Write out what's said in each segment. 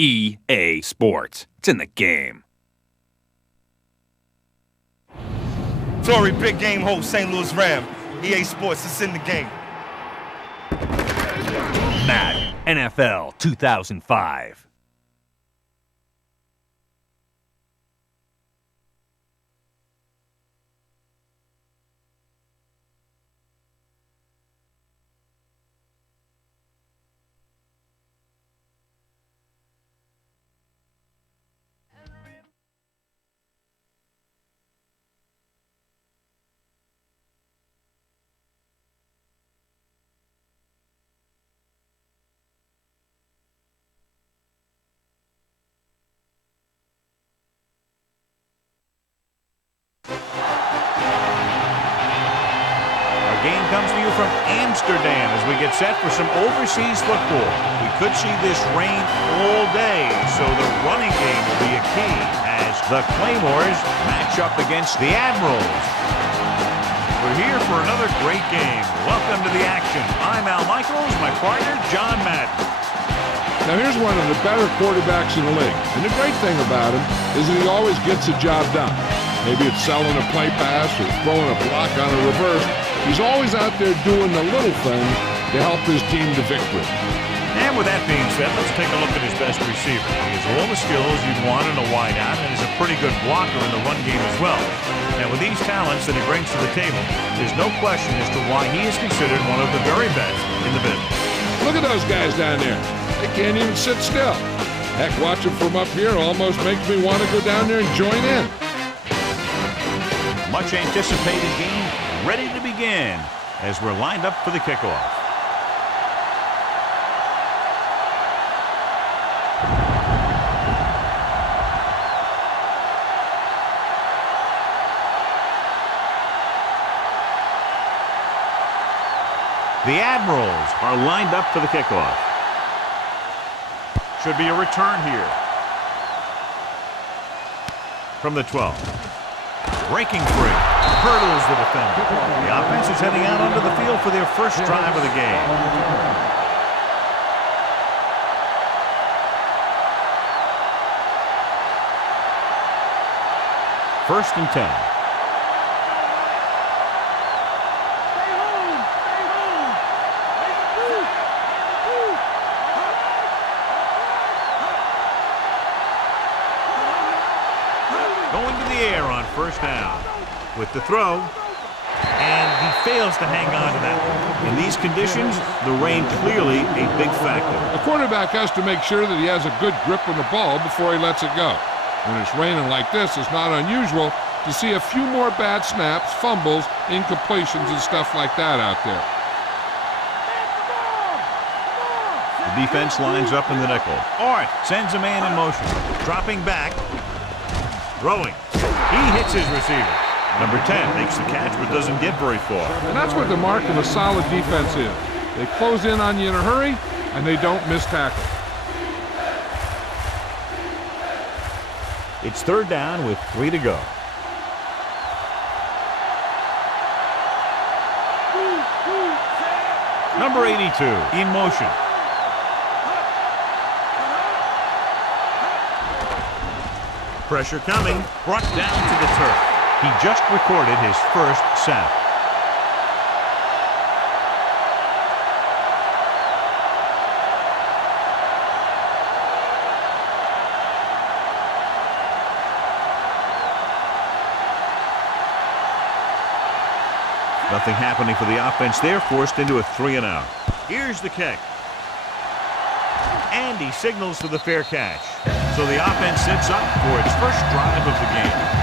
EA Sports. It's in the game. Tory, big game host, St. Louis Ram. EA Sports, it's in the game. Madden NFL 2005. Game comes to you from Amsterdam as we get set for some overseas football. We could see this rain all day, so the running game will be a key as the Claymores match up against the Admirals. We're here for another great game. Welcome to the action. I'm Al Michaels, my partner, John Madden. Now here's one of the better quarterbacks in the league, and the great thing about him is that he always gets the job done. Maybe it's selling a play pass or throwing a block on a reverse. He's always out there doing the little things to help his team to victory. And with that being said, let's take a look at his best receiver. He has all the skills you'd want in a wideout and is a pretty good blocker in the run game as well. Now with these talents that he brings to the table, there's no question as to why he is considered one of the very best in the business. Look at those guys down there. They can't even sit still. Heck, watching from up here almost makes me want to go down there and join in. Much anticipated game ready to begin as we're lined up for the kickoff. The Admirals are lined up for the kickoff. Should be a return here. From the 12. Breaking free. Hurdles the defender. The offense is heading out onto the field for their first drive of the game. First and 10. Going to the air on first down with the throw, and he fails to hang on to that one. In these conditions, the rain clearly a big factor. A quarterback has to make sure that he has a good grip on the ball before he lets it go. When it's raining like this, it's not unusual to see a few more bad snaps, fumbles, incompletions, and stuff like that out there. The defense lines up in the nickel. Art sends a man in motion. Dropping back. Throwing. He hits his receiver. Number 10 makes the catch but doesn't get very far. And that's what the mark of a solid defense is. They close in on you in a hurry, and they don't miss tackle. It's third down with 3 to go. Number 82 in motion. Pressure coming, brought down to the turf. He just recorded his first sack. Nothing happening for the offense there, forced into a 3-and-out. Here's the kick. And he signals for the fair catch. So the offense sets up for its first drive of the game.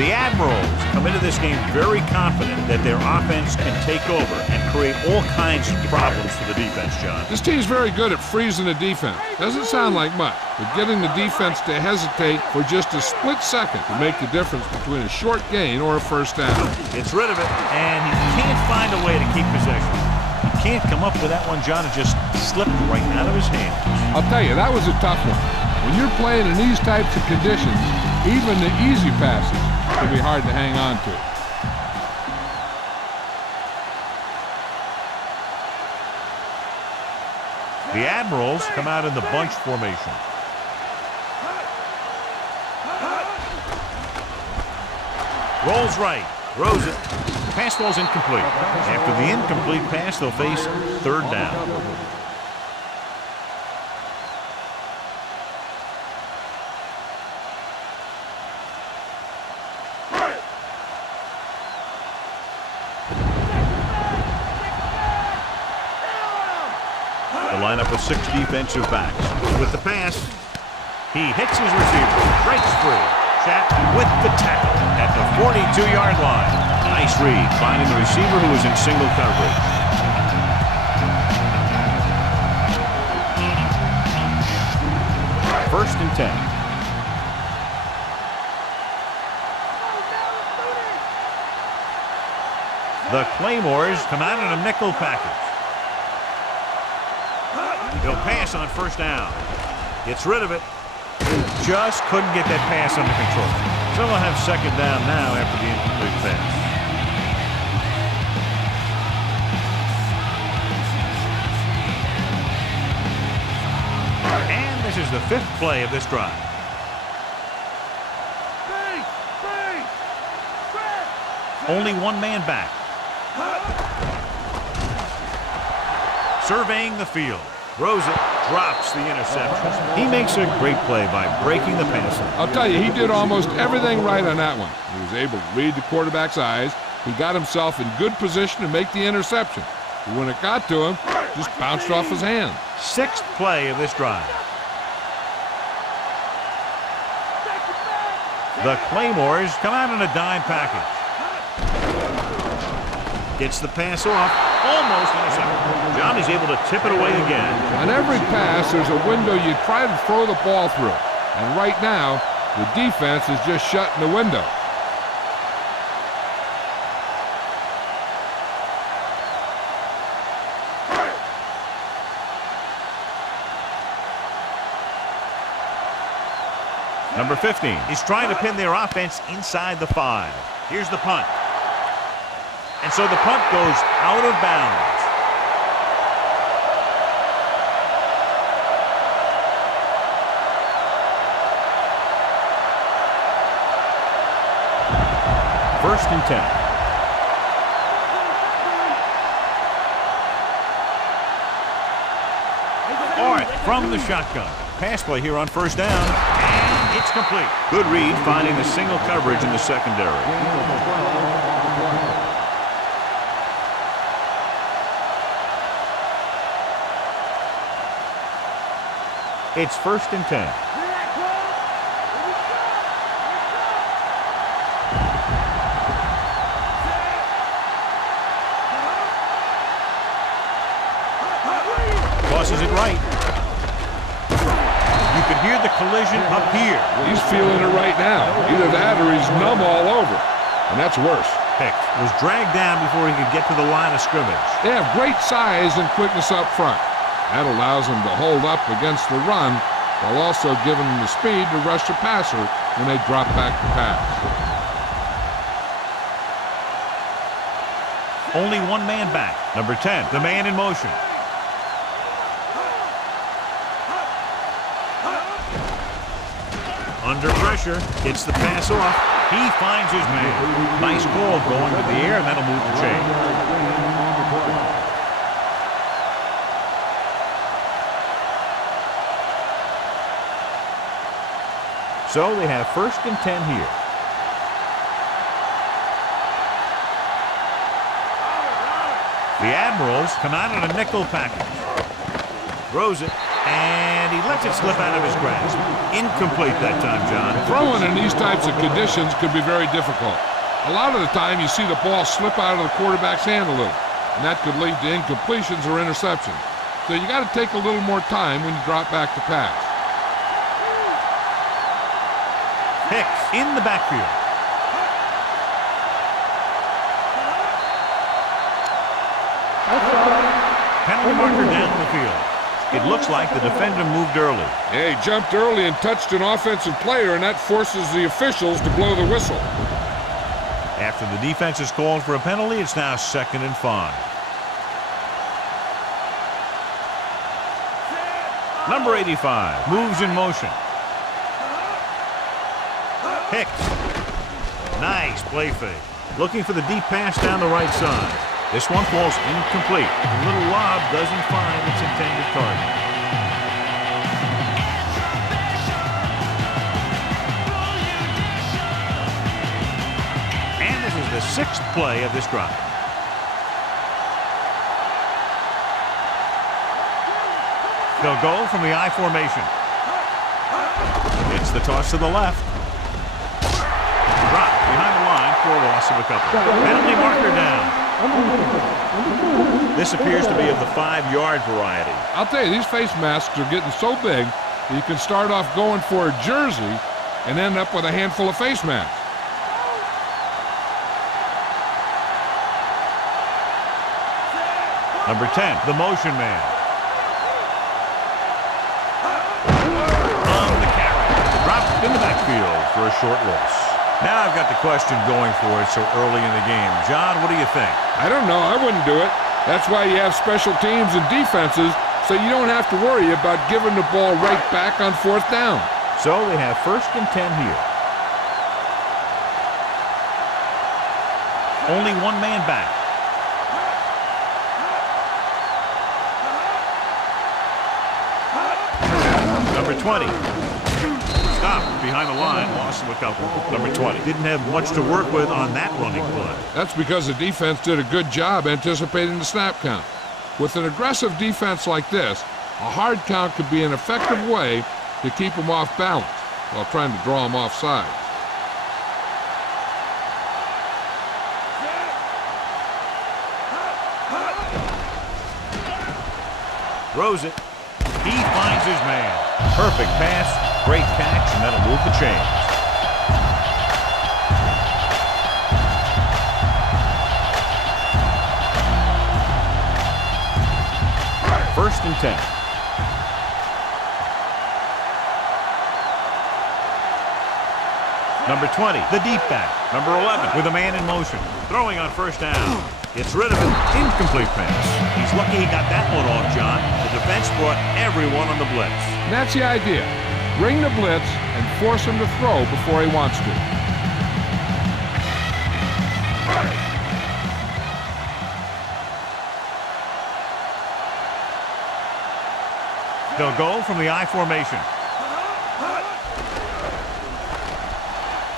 The Admirals come into this game very confident that their offense can take over and create all kinds of problems for the defense, John. This team's very good at freezing the defense. Doesn't sound like much, but getting the defense to hesitate for just a split second to make the difference between a short gain or a first down. Gets rid of it, and he can't find a way to keep possession. He can't come up with that one, John. It just slipped right out of his hands. I'll tell you, that was a tough one. When you're playing in these types of conditions, even the easy passes can be hard to hang on to. The Admirals come out in the bunch formation. Rolls right, throws it. Pass ball's incomplete. After the incomplete pass, they'll face third down. The lineup of 6 defensive backs. With the pass, he hits his receiver, breaks free. Chat with the tackle at the 42-yard line. Nice read, finding the receiver who was in single coverage. First and 10. The Claymores come out in a nickel package. He'll pass on first down. Gets rid of it. Just couldn't get that pass under control. So they'll have second down now after the incomplete pass. And this is the 5th play of this drive. Only one man back. Surveying the field. Throws it, drops the interception. He makes a great play by breaking the pass. I'll tell you, he did almost everything right on that one. He was able to read the quarterback's eyes. He got himself in good position to make the interception. But when it got to him, just bounced off his hand. 6th play of this drive. The Claymores come out in a dime package. Gets the pass off, almost intercepted. Johnny's able to tip it away again. On every pass, there's a window you try to throw the ball through. And right now, the defense is just shutting the window. Number 15 is trying to pin their offense inside the 5. Here's the punt. And so the punt goes out of bounds. First and 10. Orth from the shotgun. Pass play here on first down. And it's complete. Good read, finding the single coverage in the secondary. It's first and 10. Tosses it right. You can hear the collision up here. He's feeling it right now. Either that or he's numb all over. And that's worse. Pick was dragged down before he could get to the line of scrimmage. They have great size and quickness up front. That allows them to hold up against the run while also giving them the speed to rush the passer when they drop back to pass. Only one man back. Number 10, the man in motion. Under pressure, gets the pass off. He finds his man. Nice ball going to the air, and that'll move the chain. So they have first and 10 here. The Admirals come out in a nickel package. Throws it, and he lets it slip out of his grasp. Incomplete that time, John. Throwing in these types of conditions could be very difficult. A lot of the time you see the ball slip out of the quarterback's hand a little, and that could lead to incompletions or interceptions. So you got to take a little more time when you drop back to pass. Hicks in the backfield. Penalty marker down the field. It looks like the defender moved early. Yeah, he jumped early and touched an offensive player, and that forces the officials to blow the whistle. After the defense is called for a penalty, it's now 2nd and 5. Number 85 moves in motion. Hicks. Nice play fake. Looking for the deep pass down the right side. This one falls incomplete. The little lob doesn't find its intended target. And this is the 6th play of this drive. They'll go from the I formation. It's the toss to the left. Drop behind the line for a loss of a couple. Penalty marker down. This appears to be of the 5-yard variety. I'll tell you, these face masks are getting so big that you can start off going for a jersey and end up with a handful of face masks. Number 10, the motion man. In the backfield for a short loss. Now I've got the question going for it so early in the game. John, what do you think? I don't know. I wouldn't do it. That's why you have special teams and defenses, so you don't have to worry about giving the ball right back on 4th down. So they have 1st and 10 here. Only one man back. Number 20. Stop behind the line, loss of a couple. Number 20 didn't have much to work with on that running play. That's because the defense did a good job anticipating the snap count. With an aggressive defense like this, a hard count could be an effective way to keep them off balance while trying to draw them off sides. Throws it. He finds his man. Perfect pass. Great catch, and that'll move the chains. First and 10. Number 20, the deep back. Number 11, with a man in motion. Throwing on 1st down. Gets rid of it. Incomplete pass. He's lucky he got that one off, John. The defense brought everyone on the blitz. And that's the idea. Bring the blitz and force him to throw before he wants to. They'll go from the I formation.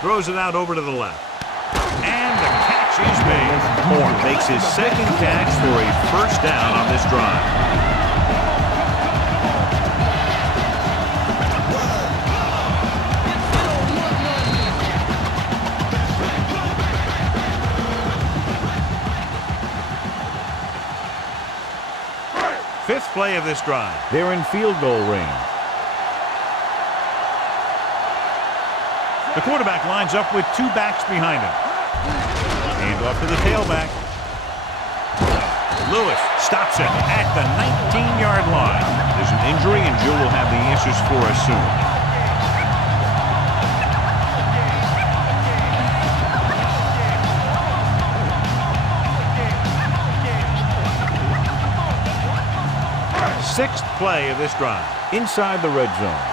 Throws it out over to the left. And the catch is made. Moore makes his 2nd catch for a 1st down on this drive. Fifth play of this drive. They're in field goal range. The quarterback lines up with 2 backs behind him. Hand off to the tailback. Lewis stops it at the 19-yard line. There's an injury, and Jill will have the answers for us soon. Sixth play of this drive. Inside the red zone.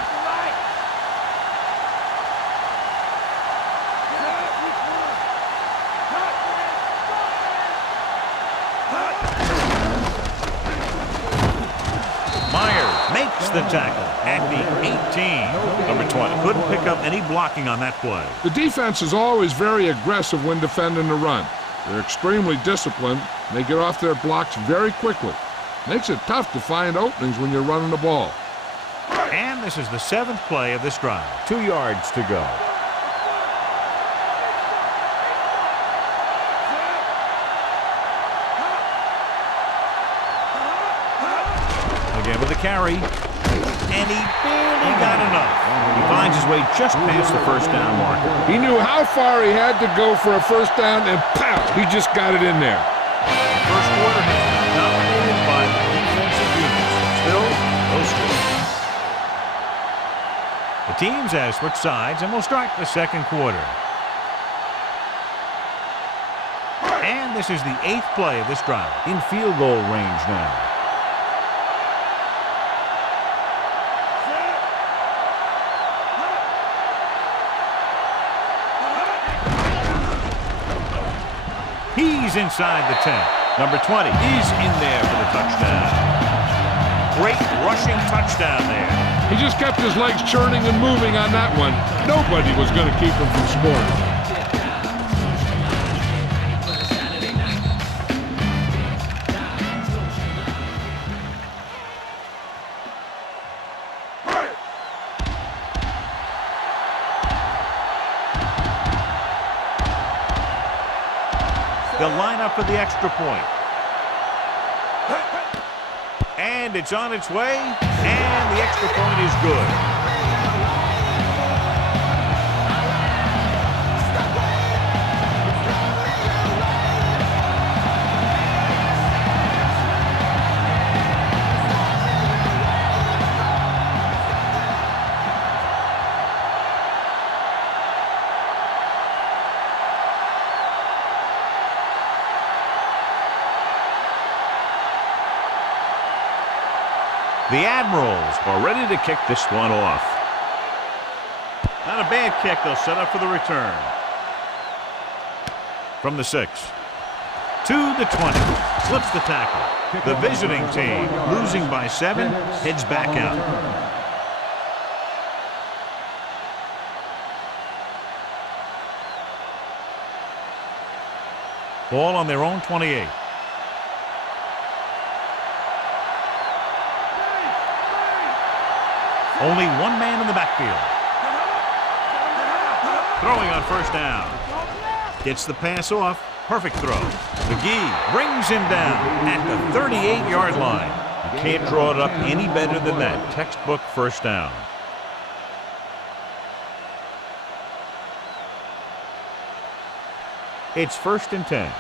The tackle at the 18. Number 20 couldn't pick up any blocking on that play. The defense is always very aggressive when defending the run. They're extremely disciplined, and they get off their blocks very quickly. Makes it tough to find openings when you're running the ball. And this is the 7th play of this drive. 2 yards to go. Again with the carry. And he barely got enough. He finds his way just past the 1st down marker. He knew how far he had to go for a 1st down, and pow, he just got it in there. The first quarter has been dominated by the defensive units. Still, no score. The teams have switched sides, and we'll start the 2nd quarter. And this is the 8th play of this drive. In field goal range now. He's inside the 10. Number 20 is in there for the touchdown. Great rushing touchdown there. He just kept his legs churning and moving on that one. Nobody was going to keep him from scoring. They'll line up for the extra point. And it's on its way, and the extra point is good. The Admirals are ready to kick this one off. Not a bad kick. They'll set up for the return. From the 6. To the 20. Slips the tackle. The visiting team, losing by 7, heads back out. Ball on their own 28. Only one man in the backfield. Throwing on first down. Gets the pass off. Perfect throw. McGee brings him down at the 38-yard line. You can't draw it up any better than that. Textbook first down. It's 1st and 10.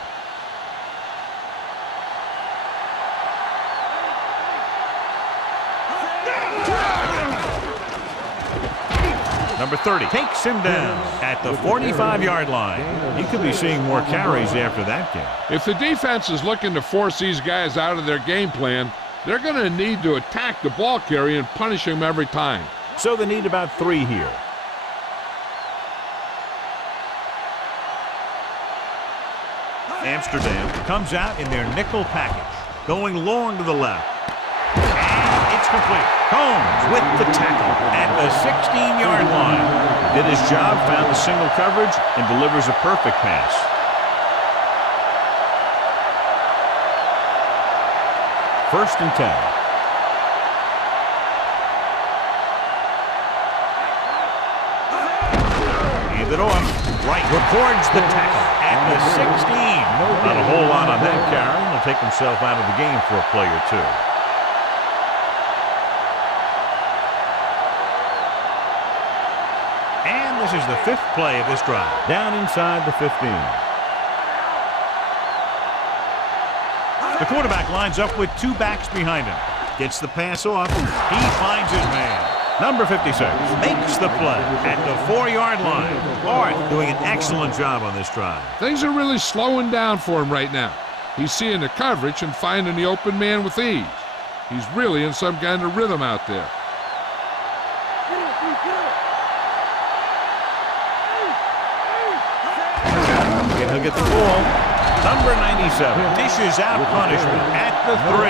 Number 30 takes him down at the 45-yard line. He could be seeing more carries after that game. If the defense is looking to force these guys out of their game plan, they're going to need to attack the ball carrier and punish him every time. So they need about 3 here. Amsterdam comes out in their nickel package, going long to the left. And it's complete. Combs with the tackle at the 16-yard line. Did his job, found the single coverage, and delivers a perfect pass. First and 10. Hand it off. Right records the tackle at the 16. Not a whole lot on that carry. He'll take himself out of the game for a play or two. And this is the 5th play of this drive. Down inside the 15. The quarterback lines up with 2 backs behind him. Gets the pass off. He finds his man. Number 56 makes the play at the 4-yard line. Barth doing an excellent job on this drive. Things are really slowing down for him right now. He's seeing the coverage and finding the open man with ease. He's really in some kind of rhythm out there. And he'll get the ball. Number 97 dishes out punishment at the 3.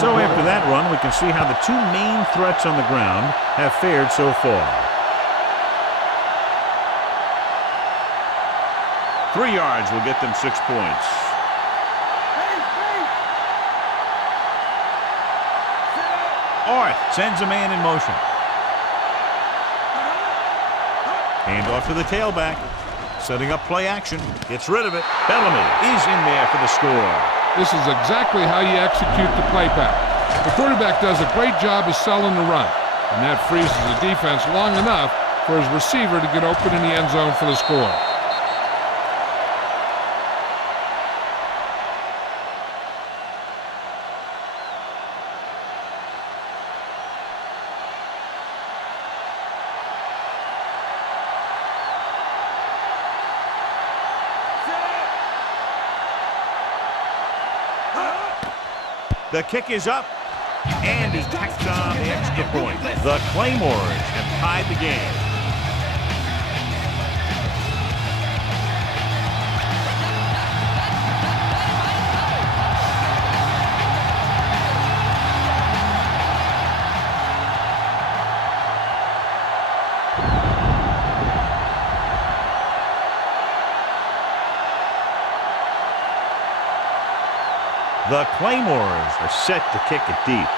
So after that run, we can see how the 2 main threats on the ground have fared so far. 3 yards will get them 6 points. Arth sends a man in motion. Hand off to the tailback. Setting up play action. Gets rid of it. Bellamy is in there for the score. This is exactly how you execute the play pack. The quarterback does a great job of selling the run, and that freezes the defense long enough for his receiver to get open in the end zone for the score. The kick is up, and he tacks on the extra point. The Claymores have tied the game. The Claymores are set to kick it deep.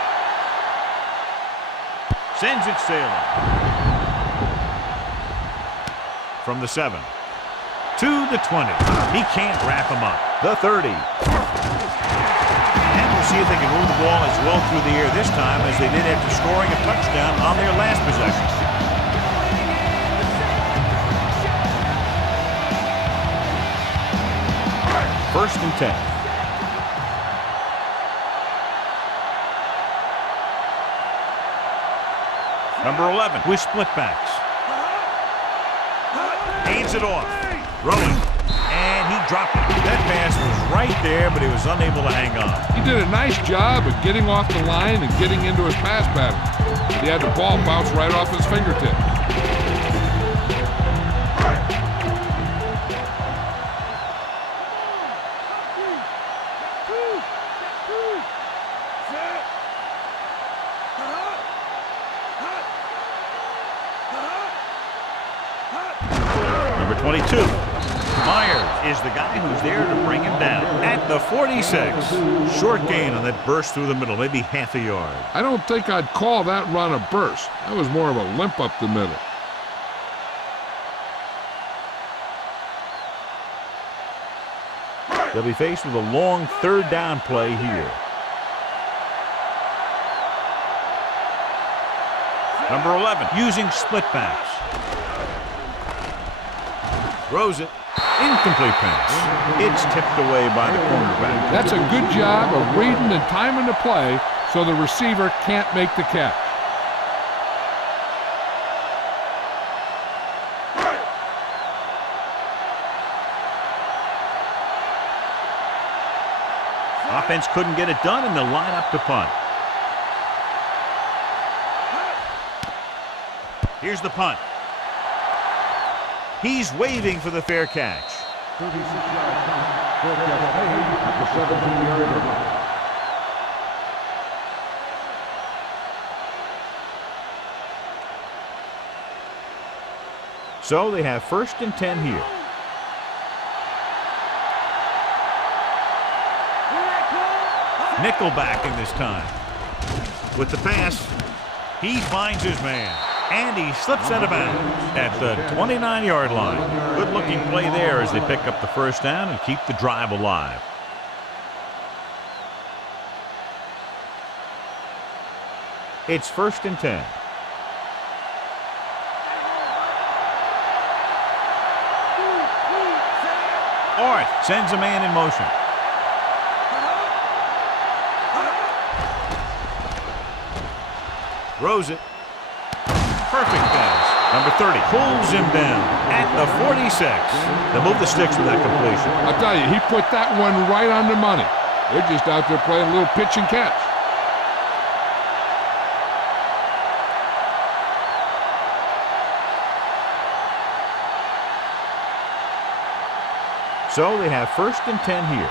Sends it sailing. From the 7 to the 20. He can't wrap him up. The 30. And we'll see if they can move the ball as well through the air this time as they did after scoring a touchdown on their last possession. First and 10. Number 11 with split backs. Hands it off. Rolling. And he dropped it. That pass was right there, but he was unable to hang on. He did a nice job of getting off the line and getting into his pass pattern. He had the ball bounce right off his fingertips. Number 22. Myers is the guy who's there to bring him down at the 46. Short gain on that burst through the middle, maybe half a yard. I don't think I'd call that run a burst. That was more of a limp up the middle. They'll be faced with a long third down play here. Number 11 using split backs. Throws it. Incomplete pass. It's tipped away by the cornerback. That's a good job of reading and timing the play so the receiver can't make the catch. Offense couldn't get it done, and they'll line up to punt. Here's the punt. He's waving for the fair catch. 36-yard punt. Fair catch made at the 17-yard line. So they have first and 10 here. Nickelbacking this time. With the pass, he finds his man. And he slips out of bounds at the 29-yard line. Good-looking play there as they pick up the first down and keep the drive alive. It's first and 10. Orth sends a man in motion. Throws it. Perfect pass. Number 30 pulls him down at the 46. They move the sticks with that completion. I'll tell you, he put that one right on the money. They're just out there playing a little pitch and catch. So they have first and 10 here.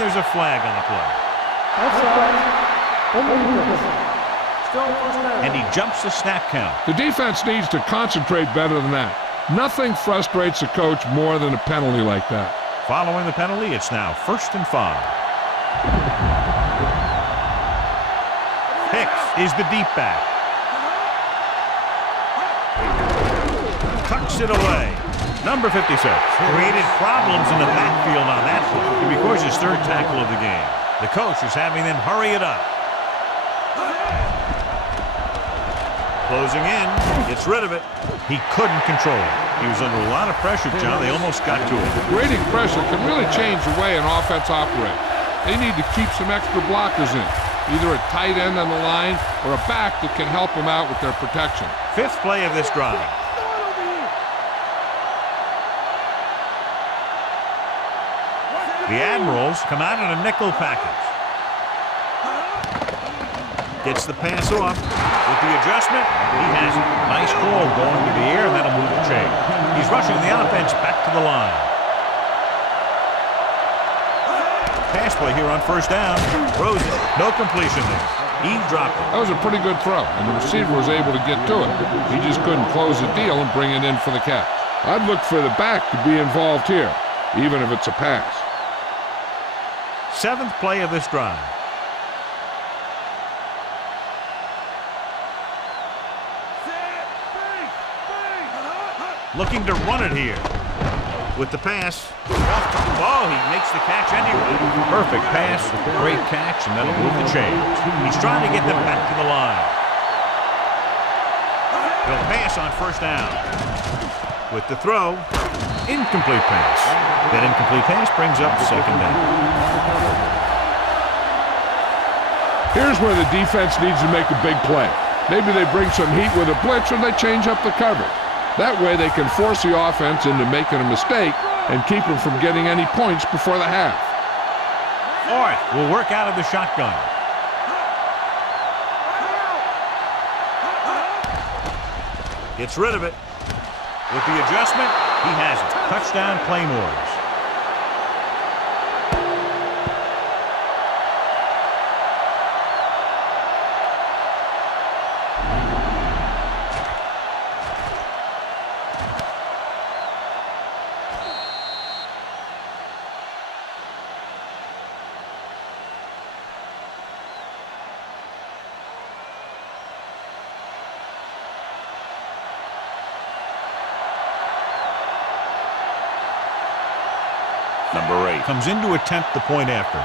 There's a flag on the play. And he jumps the snap count. The defense needs to concentrate better than that. Nothing frustrates a coach more than a penalty like that. Following the penalty, it's now first and 5. Hicks is the deep back. Tucks it away. Number 56 created problems in the backfield on that play. It records his third tackle of the game. The coach is having them hurry it up. Closing in, gets rid of it. He couldn't control it. He was under a lot of pressure, John. They almost got to him. Grading pressure can really change the way an offense operates. They need to keep some extra blockers in, either a tight end on the line or a back that can help them out with their protection. Fifth play of this drive. The Admirals come out in a nickel package. Gets the pass off. With the adjustment, he has it. Nice call going to the air, and that'll move the chain. He's rushing the offense back to the line. Pass play here on first down. Throws it. No completion there. He dropped it. That was a pretty good throw, and the receiver was able to get to it. He just couldn't close the deal and bring it in for the catch. I'd look for the back to be involved here, even if it's a pass. 7th play of this drive. Looking to run it here. With the pass. Oh, he makes the catch anyway. Perfect pass, great catch, and that'll move the chains. He's trying to get them back to the line. He'll pass on 1st down. With the throw, incomplete pass. That incomplete pass brings up 2nd down. Here's where the defense needs to make a big play. Maybe they bring some heat with a blitz or they change up the coverage. That way they can force the offense into making a mistake and keep them from getting any points before the half. 4th will work out of the shotgun. Gets rid of it. With the adjustment, he has it. Touchdown, Claymores. Number 8 comes in to attempt the point after.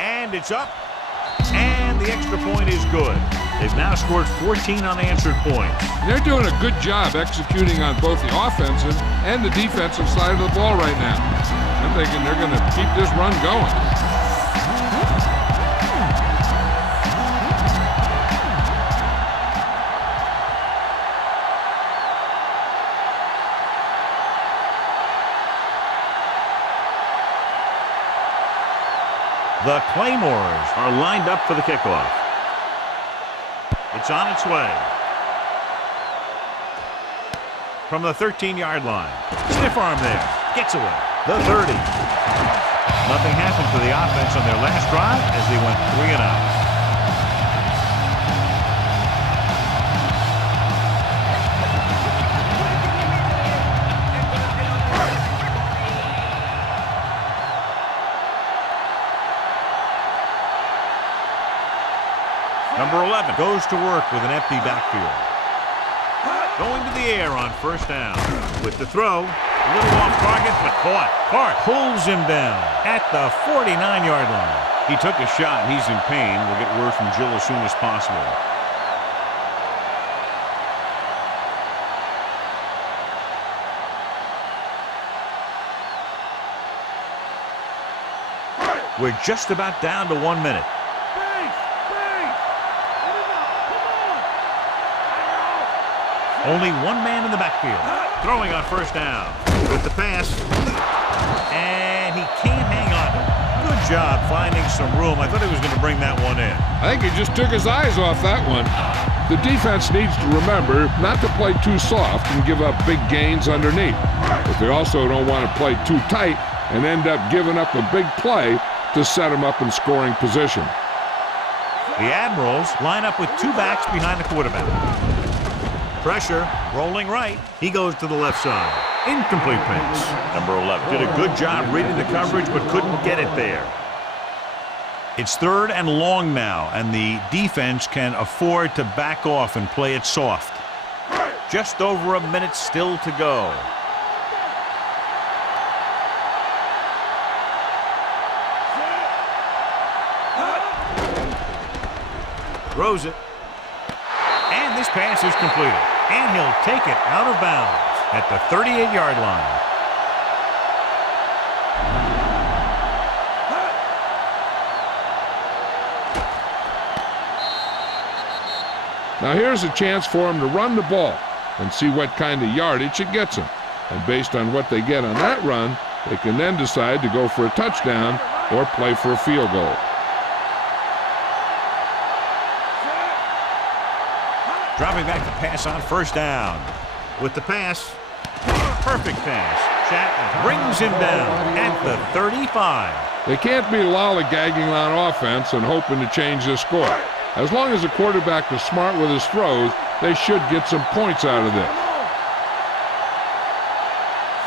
And it's up. And the extra point is good. They've now scored 14 unanswered points. They're doing a good job executing on both the offensive and the defensive side of the ball right now. I'm thinking they're going to keep this run going. The Claymores are lined up for the kickoff. It's on its way. From the 13-yard line. Stiff arm there. Gets away. The 30. Nothing happened to the offense on their last drive as they went 3 and out. Number 11 goes to work with an empty backfield. Going to the air on 1st down. With the throw, a little off target, but caught. Hart pulls him down at the 49-yard line. He took a shot, and he's in pain. We'll get word from Jill as soon as possible. We're just about down to 1 minute. Only one man in the backfield. Throwing on 1st down. With the pass. And he can't hang on. Good job finding some room. I thought he was going to bring that one in. I think he just took his eyes off that one. The defense needs to remember not to play too soft and give up big gains underneath. But they also don't want to play too tight and end up giving up a big play to set them up in scoring position. The Admirals line up with 2 backs behind the quarterback. Pressure, rolling right. He goes to the left side. Incomplete pass. Number 11 did a good job reading the coverage, but couldn't get it there. It's 3rd and long now, and the defense can afford to back off and play it soft. Just over a minute still to go. Throws it. And this pass is completed. And he'll take it out of bounds at the 38-yard line. Now here's a chance for him to run the ball and see what kind of yardage it gets him. And based on what they get on that run, they can then decide to go for a touchdown or play for a field goal. Dropping back to pass on 1st down. With the pass, perfect pass. Chapman brings him down at the 35. They can't be lollygagging on offense and hoping to change the score. As long as the quarterback is smart with his throws, they should get some points out of this.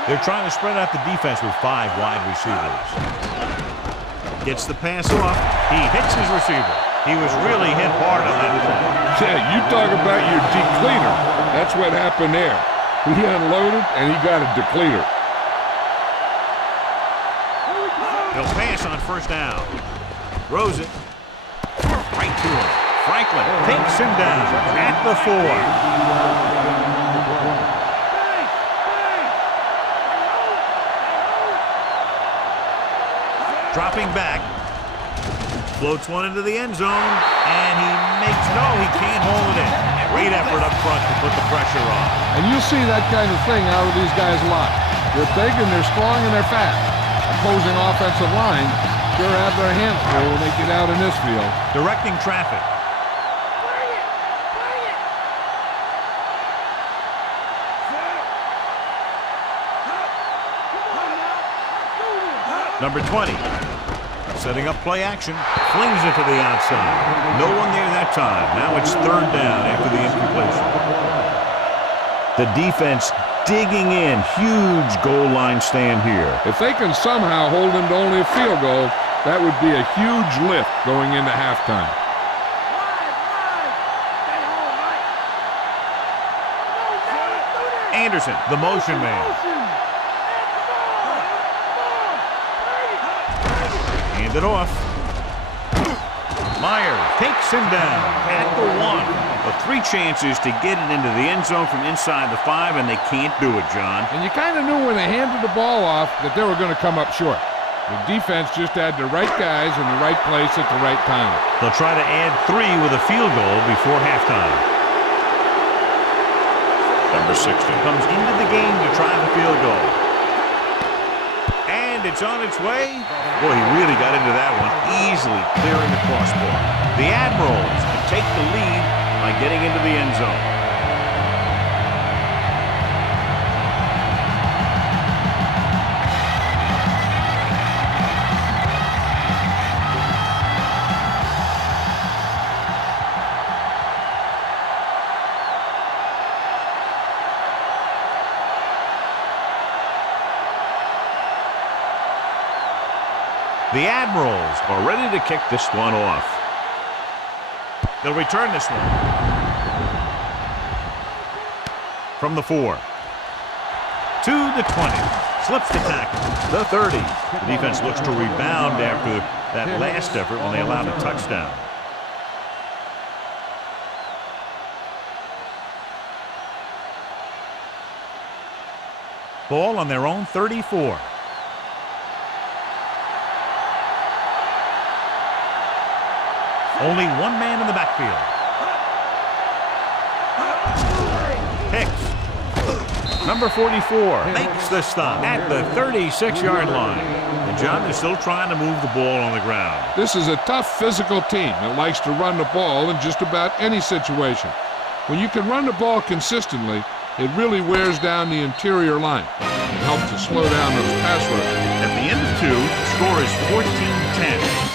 They're trying to spread out the defense with 5 wide receivers. Gets the pass off. He hits his receiver. He was really hit hard on that play. Yeah, you talk about your decleater. That's what happened there. He unloaded, and he got a decleater. He'll pass on first down. Throws it. Right to him. Franklin takes him down at the 4. Dropping back. Floats one into the end zone. And he he can't hold it in. Great effort up front to put the pressure on. And you'll see that kind of thing out of these guys a lot. They're big and they're strong and they're fast. Opposing offensive line sure have their hands full when they get out in this field. Directing traffic. Number 20. Setting up play action. Flings it to the outside. No one there that time. Now it's 3rd down after the incompletion. The defense digging in. Huge goal line stand here. If they can somehow hold them to only a field goal, that would be a huge lift going into halftime. Anderson, the motion man. Hand it off. Myers takes him down at the 1. But 3 chances to get it into the end zone from inside the 5, and they can't do it, John. And you kind of knew when they handed the ball off that they were going to come up short. The defense just had the right guys in the right place at the right time. They'll try to add 3 with a field goal before halftime. Number 60 comes into the game to try the field goal. And it's on its way. Boy, he really got into that one, easily clearing the crossbar. The Admirals take the lead by getting into the end zone. The Admirals are ready to kick this one off. They'll return this one. From the 4. To the 20. Slips the tackle. The 30. The defense looks to rebound after that last effort when they allowed a touchdown. Ball on their own 34. Only one man in the backfield. Hicks, number 44, makes the stop at the 36-yard line. And John is still trying to move the ball on the ground. This is a tough physical team that likes to run the ball in just about any situation. When you can run the ball consistently, it really wears down the interior line. It helps to slow down those pass rushers. At the end of 2, the score is 14-10.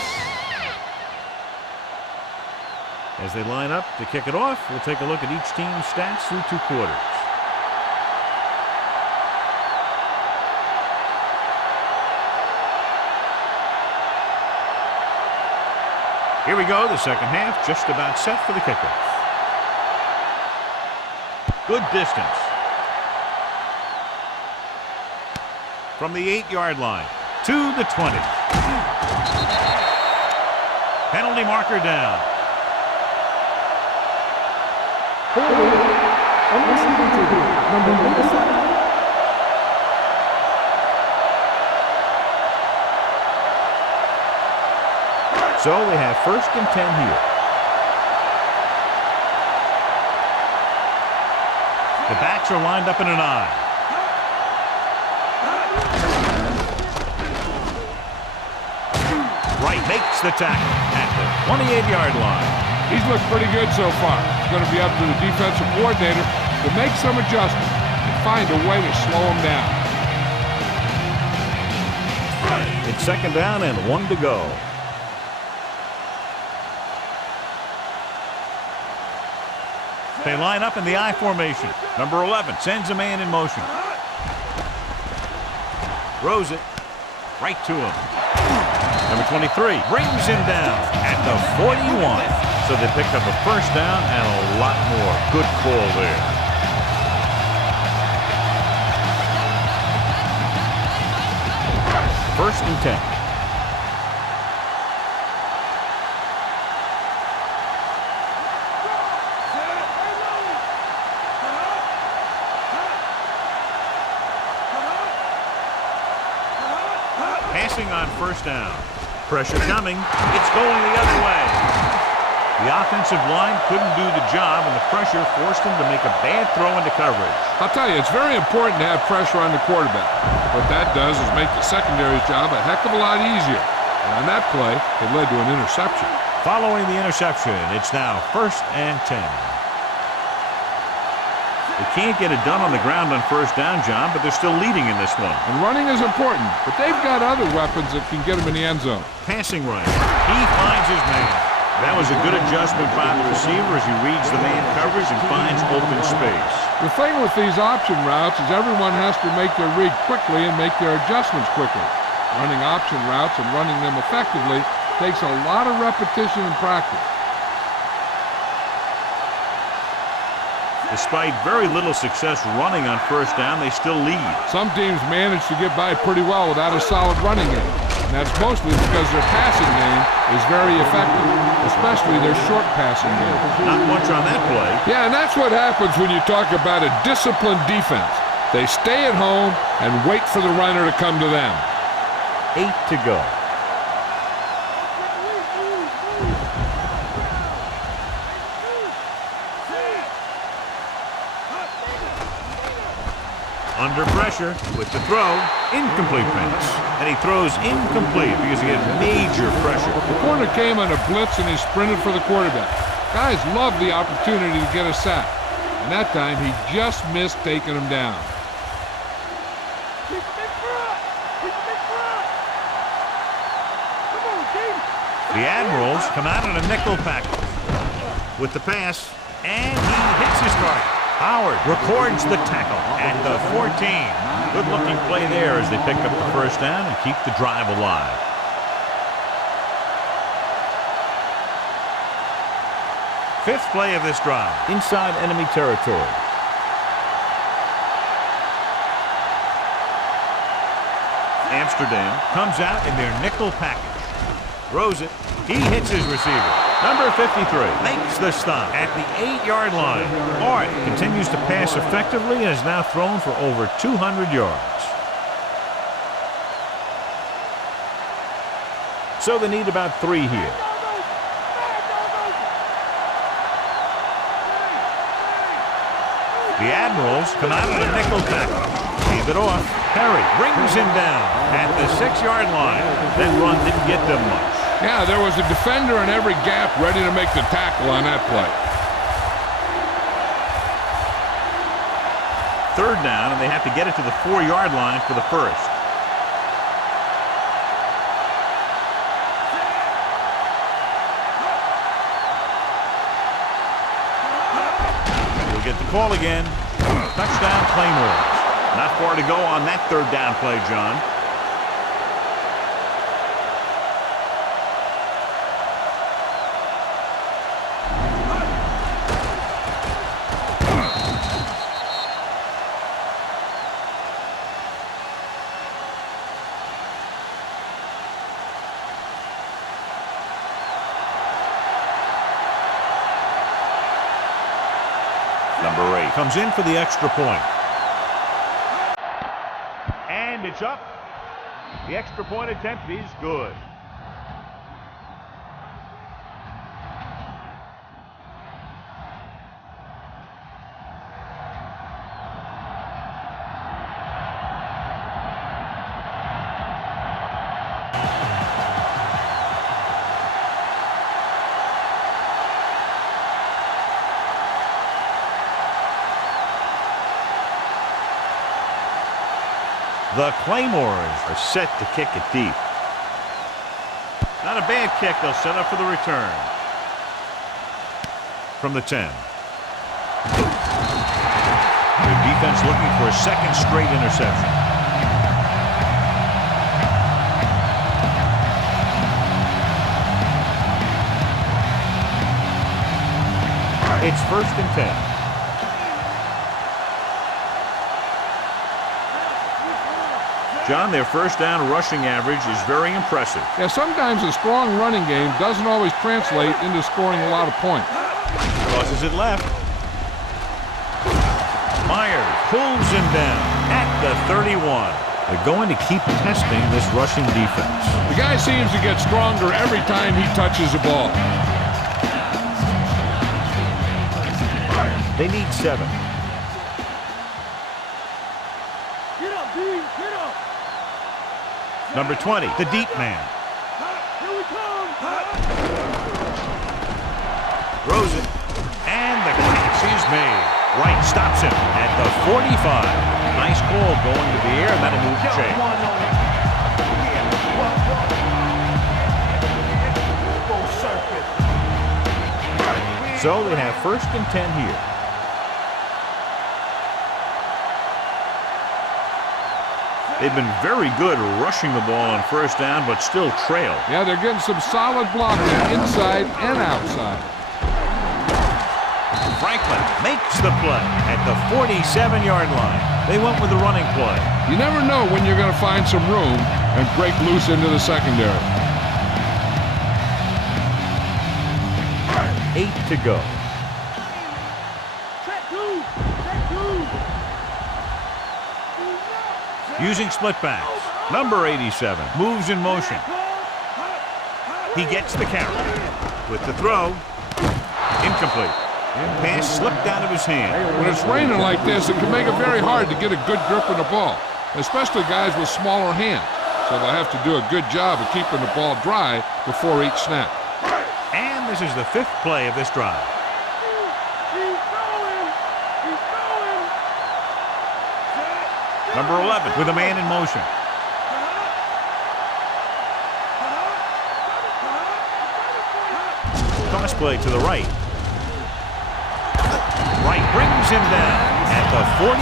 As they line up to kick it off, we'll take a look at each team's stats through 2 quarters. Here we go, the second half, just about set for the kickoff. Good distance. From the 8-yard line to the 20. Penalty marker down. So we have 1st and 10 here. The backs are lined up in an I. Wright makes the tackle at the 28-yard line. He's looked pretty good so far. It's going to be up to the defensive coordinator to make some adjustments and find a way to slow him down. It's second down and 1 to go. They line up in the I formation. Number 11 sends a man in motion. Throws it right to him. Number 23 brings him down at the 41. So they pick up a first down and a lot more. Good call there. First and 10. Passing on first down. Pressure coming. It's going the other way. The offensive line couldn't do the job, and the pressure forced him to make a bad throw into coverage. I'll tell you, it's very important to have pressure on the quarterback. What that does is make the secondary's job a heck of a lot easier. And on that play, it led to an interception. Following the interception, it's now first and 10. They can't get it done on the ground on first down, John, but they're still leading in this one. And running is important, but they've got other weapons that can get them in the end zone. Passing right. He finds his man. That was a good adjustment by the receiver as he reads the man coverage and finds open space. The thing with these option routes is everyone has to make their read quickly and make their adjustments quickly. Running option routes and running them effectively takes a lot of repetition and practice. Despite very little success running on first down, they still lead. Some teams manage to get by pretty well without a solid running game. And that's mostly because their passing game is very effective, especially their short passing game. Not much on that play. Yeah, and that's what happens when you talk about a disciplined defense. They stay at home and wait for the runner to come to them. 8 to go. Under pressure with the throw, incomplete pass. And he throws incomplete because he had major pressure. The corner came on a blitz and he sprinted for the quarterback. Guys love the opportunity to get a sack. And that time he just missed taking him down. The Admirals come out in a nickel package with the pass, and he hits his target. Howard records the tackle at the 14. Good-looking play there as they pick up the first down and keep the drive alive. Fifth play of this drive, inside enemy territory. Amsterdam comes out in their nickel package. Throws it. He hits his receiver. Number 53 makes the stop at the 8-yard line. Art continues to pass effectively and has now thrown for over 200 yards. So they need about 3 here. The Admirals come out in a nickel tackle. Leave it off. Perry brings him down at the 6-yard line. That run didn't get them much. Yeah, there was a defender in every gap ready to make the tackle on that play. Third down, and they have to get it to the 4-yard line for the first. We'll get the call again. Touchdown, Claymores. Not far to go on that third down play, John. Number 8 comes in for the extra point. And it's up. The extra point attempt is good. The Claymores are set to kick it deep. Not a bad kick. They'll set up for the return. From the 10. The defense looking for a second straight interception. It's 1st and 10. John, their first down rushing average is very impressive. Yeah, sometimes a strong running game doesn't always translate into scoring a lot of points. Crosses it left. Myers pulls him down at the 31. They're going to keep testing this rushing defense. The guy seems to get stronger every time he touches the ball. They need 7. Get up, D. Get up. Number 20, the deep man. Here we come. Throws it. And the catch is made. Wright stops him at the 45. Nice call going to the air, and that'll move the chain. So they have 1st and 10 here. They've been very good rushing the ball on 1st down, but still trail. Yeah, they're getting some solid blocking inside and outside. Franklin makes the play at the 47-yard line. They went with the running play. You never know when you're going to find some room and break loose into the secondary. 8 to go. Check 2. Check 2. Using split backs. Number 87 moves in motion. He gets the carry. With the throw. Incomplete. Pass slipped out of his hand. When it's raining like this, it can make it very hard to get a good grip on the ball, especially guys with smaller hands. So they'll have to do a good job of keeping the ball dry before each snap. And this is the 5th play of this drive. He's going. He's going. Number 11 with a man in motion. Toss play to the right. Wright brings him down at the 45.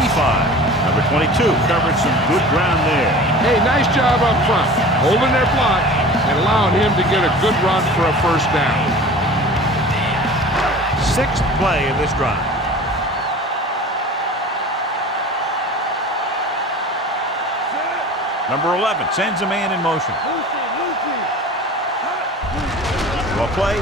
Number 22 covered some good ground there. Hey, nice job up front, holding their block and allowing him to get a good run for a 1st down. 6th play of this drive. Number 11 sends a man in motion. Well play.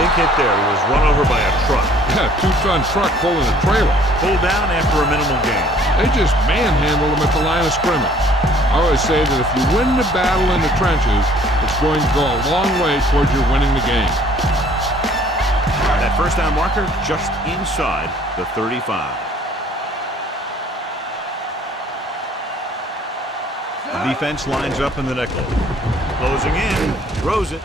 Big hit there. He was run over by a truck. Yeah, 2-ton truck pulling a trailer. Pulled down after a minimal gain. They just manhandled him at the line of scrimmage. I always say that if you win the battle in the trenches, it's going to go a long way towards your winning the game. That 1st down marker just inside the 35. The defense lines up in the nickel. Closing in, throws it.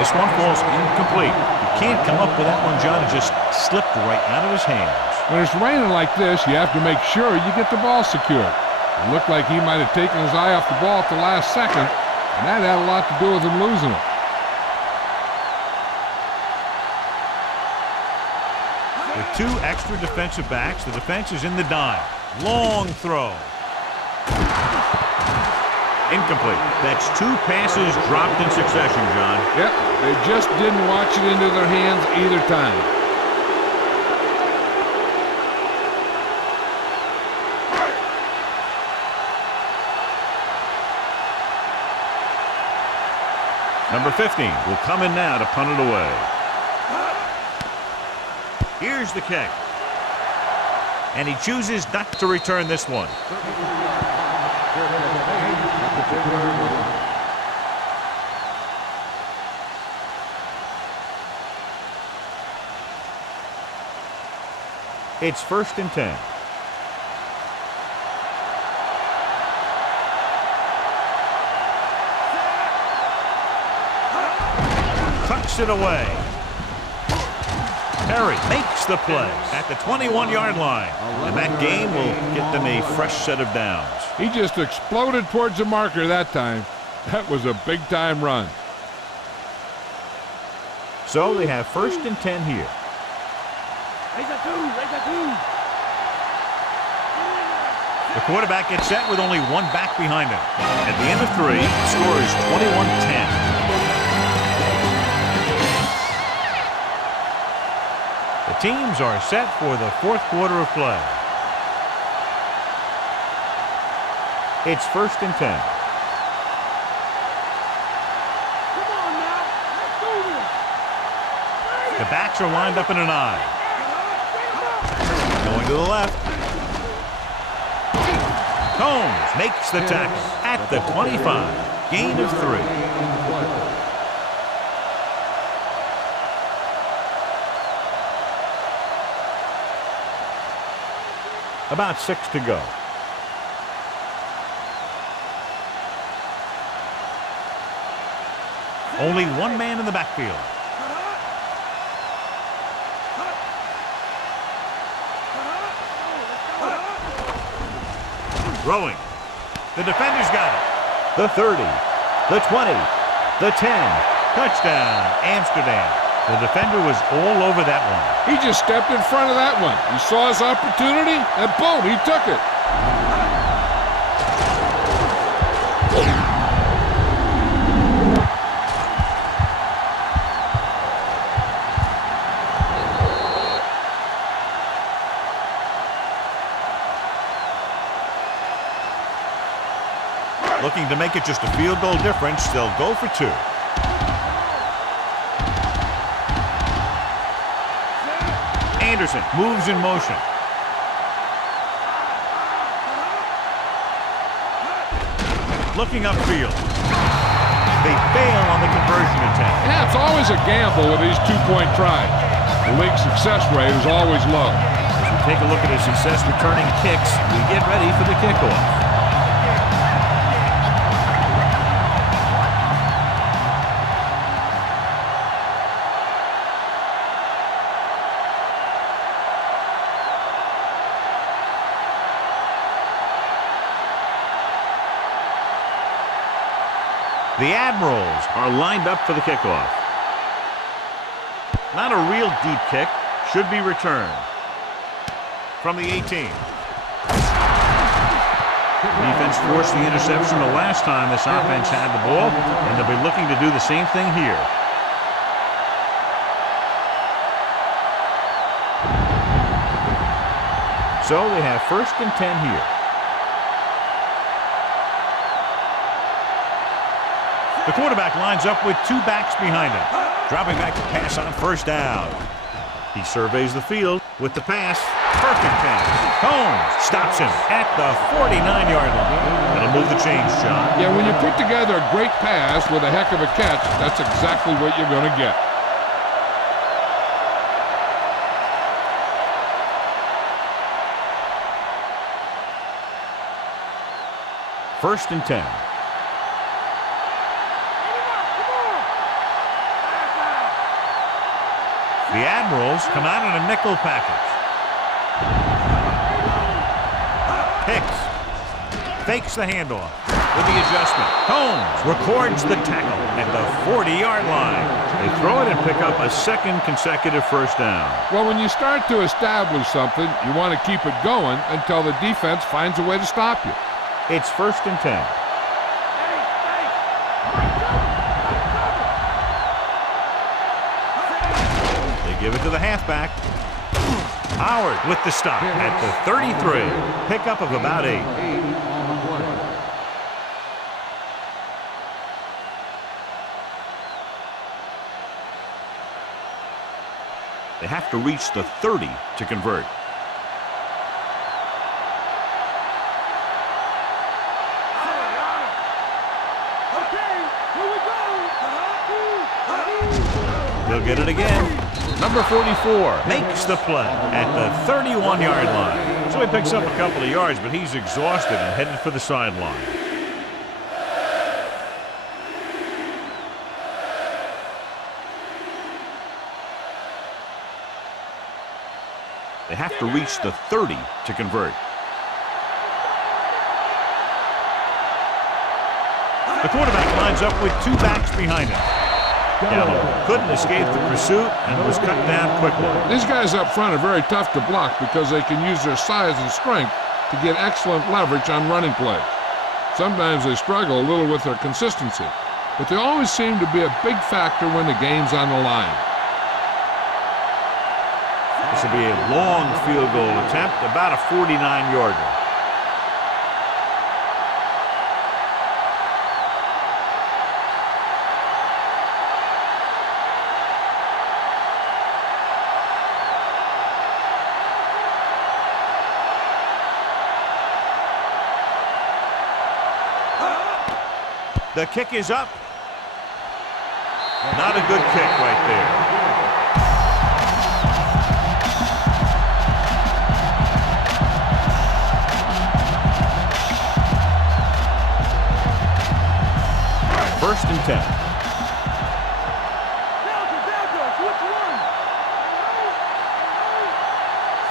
This one falls incomplete. You can't come up with that one, John. It just slipped right out of his hands. When it's raining like this, you have to make sure you get the ball secured. It looked like he might have taken his eye off the ball at the last second, and that had a lot to do with him losing it. With 2 extra defensive backs, the defense is in the dime. Long throw. Incomplete. That's 2 passes dropped in succession, John. Yep, they just didn't watch it into their hands either time. Number 15 will come in now to punt it away. Here's the kick. And he chooses not to return this one. It's 1st and 10. Tucks it away. Terry makes the play at the 21-yard line. And that gain will get them a fresh set of downs. He just exploded towards the marker that time. That was a big-time run. So they have 1st and 10 here. Raise that two. The quarterback gets set with only one back behind him. At the end of 3, the score is 21-10. The teams are set for the 4th quarter of play. It's 1st and 10. Come on now. Let's do this. The backs are lined up in an I. Going to the left. Combs makes the tackle at the 25. Gain of 3. About 6 to go. Only one man in the backfield. Throwing. The defender's got it. The 30, the 20, the 10. Touchdown, Amsterdam. The defender was all over that one. He just stepped in front of that one. He saw his opportunity, and boom, he took it. Looking to make it just a field goal difference. They'll go for 2. Anderson moves in motion. Looking upfield. They fail on the conversion attempt. Yeah, it's always a gamble with these two-point tries. The league success rate is always low. As we take a look at his success returning kicks, we get ready for the kickoff. The Admirals are lined up for the kickoff. Not a real deep kick. Should be returned. From the 18. Defense forced the interception the last time this offense had the ball, and they'll be looking to do the same thing here. So they have 1st and 10 here. The quarterback lines up with 2 backs behind him. Dropping back to pass on 1st down. He surveys the field with the pass. Perfect pass. Combs stops him at the 49-yard line. That'll move the chains, John. Yeah, when you put together a great pass with a heck of a catch, that's exactly what you're going to get. First and 10. The Admirals come out in a nickel package. Hicks fakes the handoff with the adjustment. Combs records the tackle at the 40-yard line. They throw it and pick up a 2nd consecutive 1st down. Well, when you start to establish something, you want to keep it going until the defense finds a way to stop you. It's 1st and 10. Give it to the halfback. Howard with the stop at the 33. Pickup of about 8. They have to reach the 30 to convert. They'll get it again. Number 44 makes the play at the 31-yard line. So he picks up a couple of yards, but he's exhausted and headed for the sideline. have to reach the 30 to convert. The quarterback lines up with 2 backs behind him. Gallo couldn't escape the pursuit and was cut down quickly. These guys up front are very tough to block because they can use their size and strength to get excellent leverage on running plays. Sometimes they struggle a little with their consistency, but they always seem to be a big factor when the game's on the line. This will be a long field goal attempt, about a 49-yarder. The kick is up. Not a good kick right there. First and 10.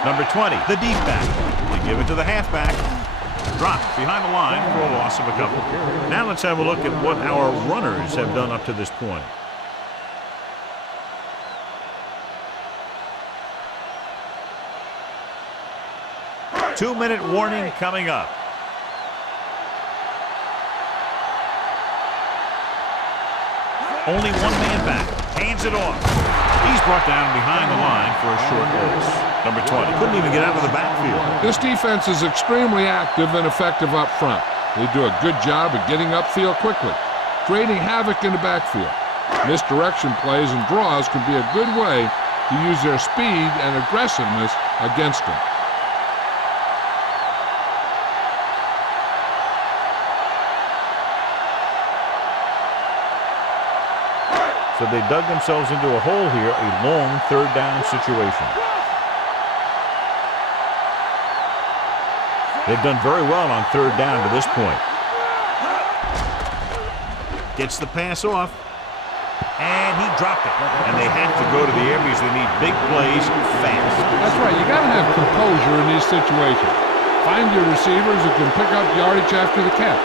Number 20, the deep back. They give it to the halfback. Dropped behind the line for a loss of a couple. Now let's have a look at what our runners have done up to this point. Two-minute warning coming up. Only one man back. Hands it off. He's brought down behind the line for a short loss. Number 20 couldn't even get out of the backfield. This defense is extremely active and effective up front. They do a good job of getting upfield quickly, creating havoc in the backfield. Misdirection plays and draws can be a good way to use their speed and aggressiveness against them. So they dug themselves into a hole here, a long third down situation. They've done very well on third down to this point. Gets the pass off, and he dropped it. And they have to go to the areas they need big plays fast. That's right. You got to have composure in these situations. Find your receivers who can pick up yardage after the catch.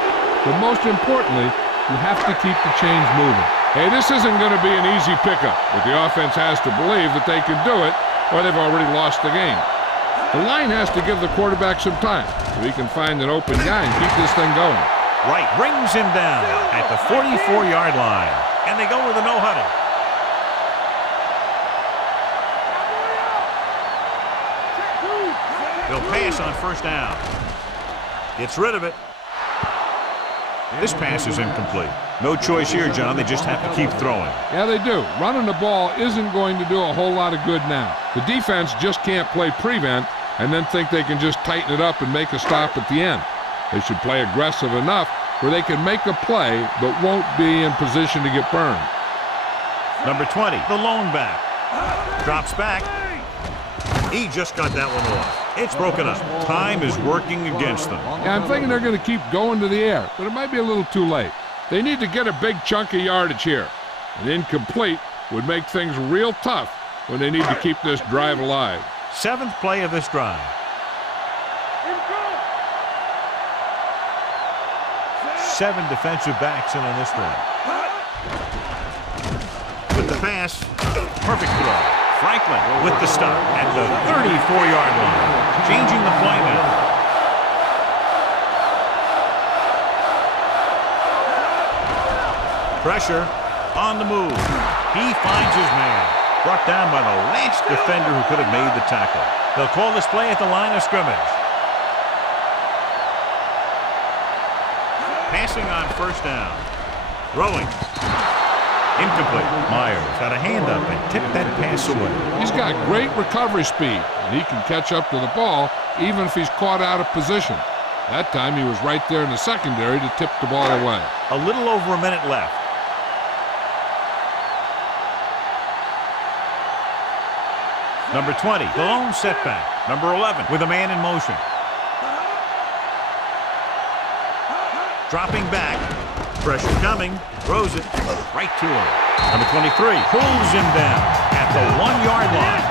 But most importantly, you have to keep the chains moving. Hey, this isn't going to be an easy pickup, but the offense has to believe that they can do it, or they've already lost the game. The line has to give the quarterback some time so he can find an open guy and keep this thing going. Right, brings him down at the 44-yard line, and they go with a no-huddle. They'll pass on first down. Gets rid of it. This pass is incomplete. No choice here, John. They just have to keep throwing. Yeah, they do. Running the ball isn't going to do a whole lot of good now. The defense just can't play prevent and then think they can just tighten it up and make a stop at the end. They should play aggressive enough where they can make a play but won't be in position to get burned. Number 20, the lone back. Drops back. He just got that one off. It's broken up. Time is working against them. Yeah, I'm thinking they're going to keep going to the air, but it might be a little too late. They need to get a big chunk of yardage here. An incomplete would make things real tough when they need to keep this drive alive. Seventh play of this drive. 7 defensive backs in on this one. With the pass, perfect throw. Franklin with the stop at the 34-yard line. Changing the play now. Pressure on the move. He finds his man. Brought down by the last defender who could have made the tackle. They'll call this play at the line of scrimmage. Passing on first down. Throwing. Incomplete. Myers got a hand up and tipped that pass away. He's got great recovery speed, and he can catch up to the ball even if he's caught out of position. That time he was right there in the secondary to tip the ball away. A little over a minute left. Number 20, the lone setback. Number 11 with a man in motion. Dropping back. Pressure coming. Throws it right to him. Number 23 pulls him down at the 1-yard line.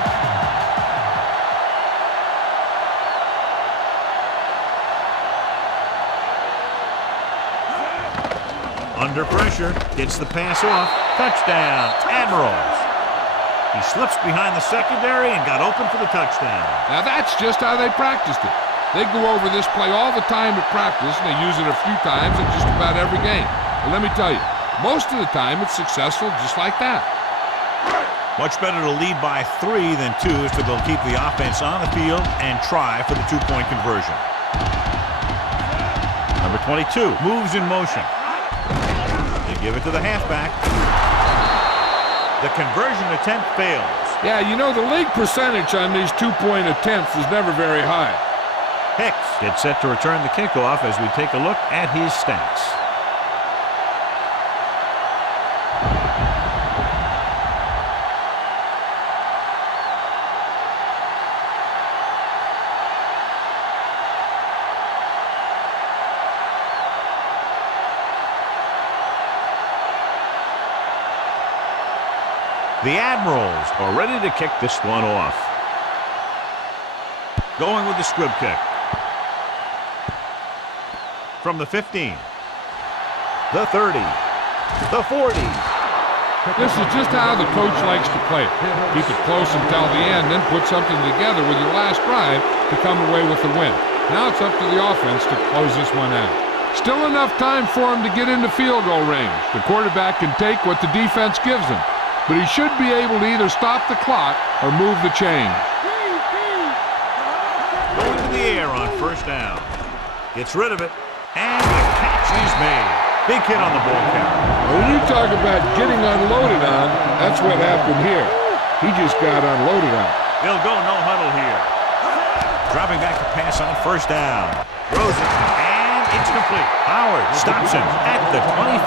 Under pressure, gets the pass off. Touchdown, Admirals. He slips behind the secondary and got open for the touchdown. Now that's just how they practiced it. They go over this play all the time at practice, and they use it a few times in just about every game. And let me tell you, most of the time it's successful just like that. Much better to lead by 3 than 2, so they'll keep the offense on the field and try for the 2-point conversion. Number 22 moves in motion. They give it to the halfback. The conversion attempt fails. Yeah, you know, the league percentage on these 2-point attempts is never very high. Hicks gets set to return the kickoff as we take a look at his stats. The Admirals are ready to kick this one off. Going with the squib kick. From the 15, the 30, the 40. This is just how the coach likes to play it. Keep it close until the end, then put something together with your last drive to come away with the win. Now it's up to the offense to close this one out. Still enough time for him to get into field goal range. The quarterback can take what the defense gives him, but he should be able to either stop the clock or move the chains. Going to the air on first down. Gets rid of it, and the catch is made. Big hit on the ball carrier. When you talk about getting unloaded on, that's what happened here. He just got unloaded on. They'll go no huddle here. Dropping back to pass on first down. Throws it, and it's complete. Howard stops him at the 25.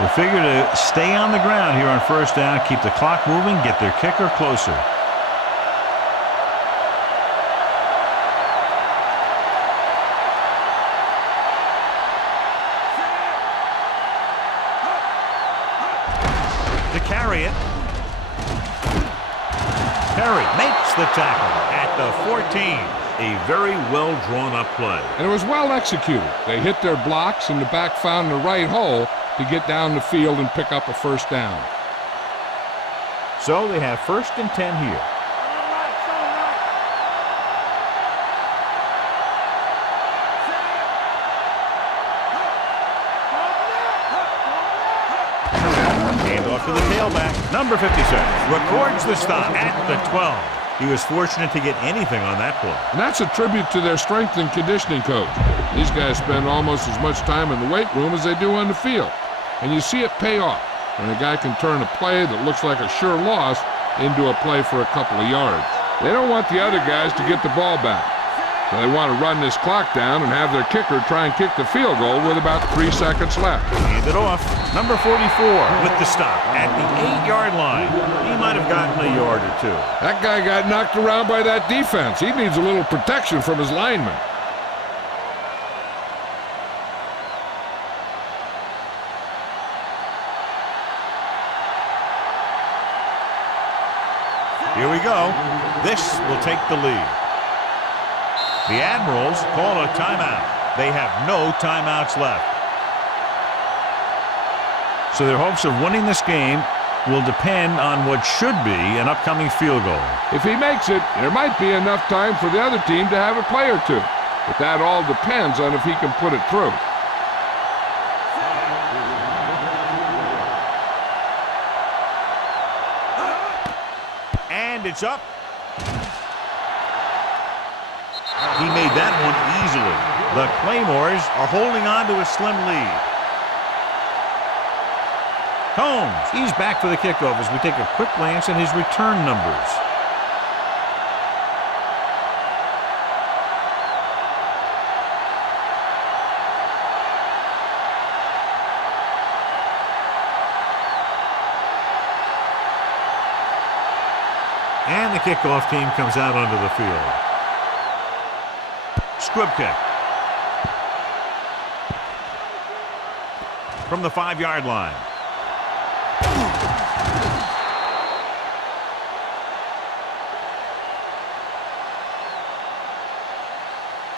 They figure to stay on the ground here on first down, keep the clock moving, get their kicker closer. To carry it. Perry makes the tackle at the 14. A very well drawn up play. And it was well executed. They hit their blocks, and the back found the right hole to get down the field and pick up a first down. So they have first and 10 here. Hand off to the tailback. Number 56 records the stop at the 12. He was fortunate to get anything on that play. And that's a tribute to their strength and conditioning coach. These guys spend almost as much time in the weight room as they do on the field. And you see it pay off when a guy can turn a play that looks like a sure loss into a play for a couple of yards. They don't want the other guys to get the ball back. So they want to run this clock down and have their kicker try and kick the field goal with about 3 seconds left. Hand it off. Number 44 with the stop at the 8-yard line. He might have gotten a yard or 2. That guy got knocked around by that defense. He needs a little protection from his linemen. Here we go. This will take the lead. The Admirals call a timeout. They have no timeouts left. So their hopes of winning this game will depend on what should be an upcoming field goal. If he makes it, there might be enough time for the other team to have a play or two. But that all depends on if he can put it through. And it's up. He made that one easily. The Claymores are holding on to a slim lead. Combs, he's back for the kickoff as we take a quick glance at his return numbers. And the kickoff team comes out onto the field. Squib kick. From the 5-yard line.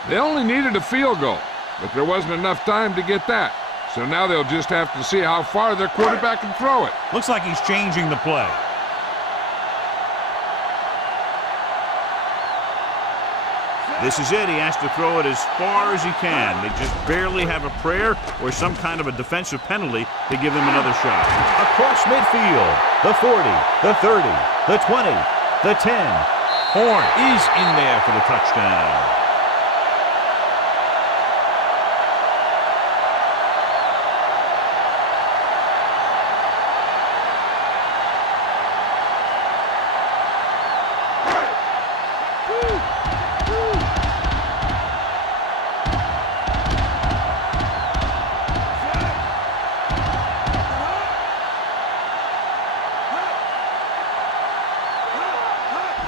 They only needed a field goal, but there wasn't enough time to get that. So now they'll just have to see how far their quarterback can throw it. Looks like he's changing the play. This is it. He has to throw it as far as he can. They just barely have a prayer or some kind of a defensive penalty to give them another shot. Across midfield, the 40, the 30, the 20, the 10. Horn is in there for the touchdown.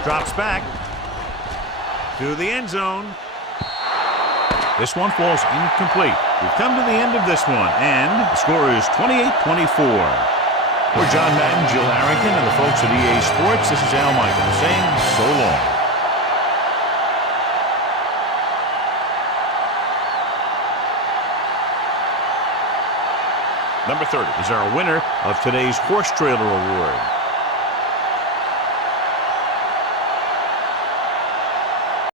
Drops back to the end zone. This one falls incomplete. We've come to the end of this one, and the score is 28-24. For John Madden, Jill Harrington, and the folks at EA Sports, this is Al Michael saying so long. Number 30 is our winner of today's Horse Trailer Award.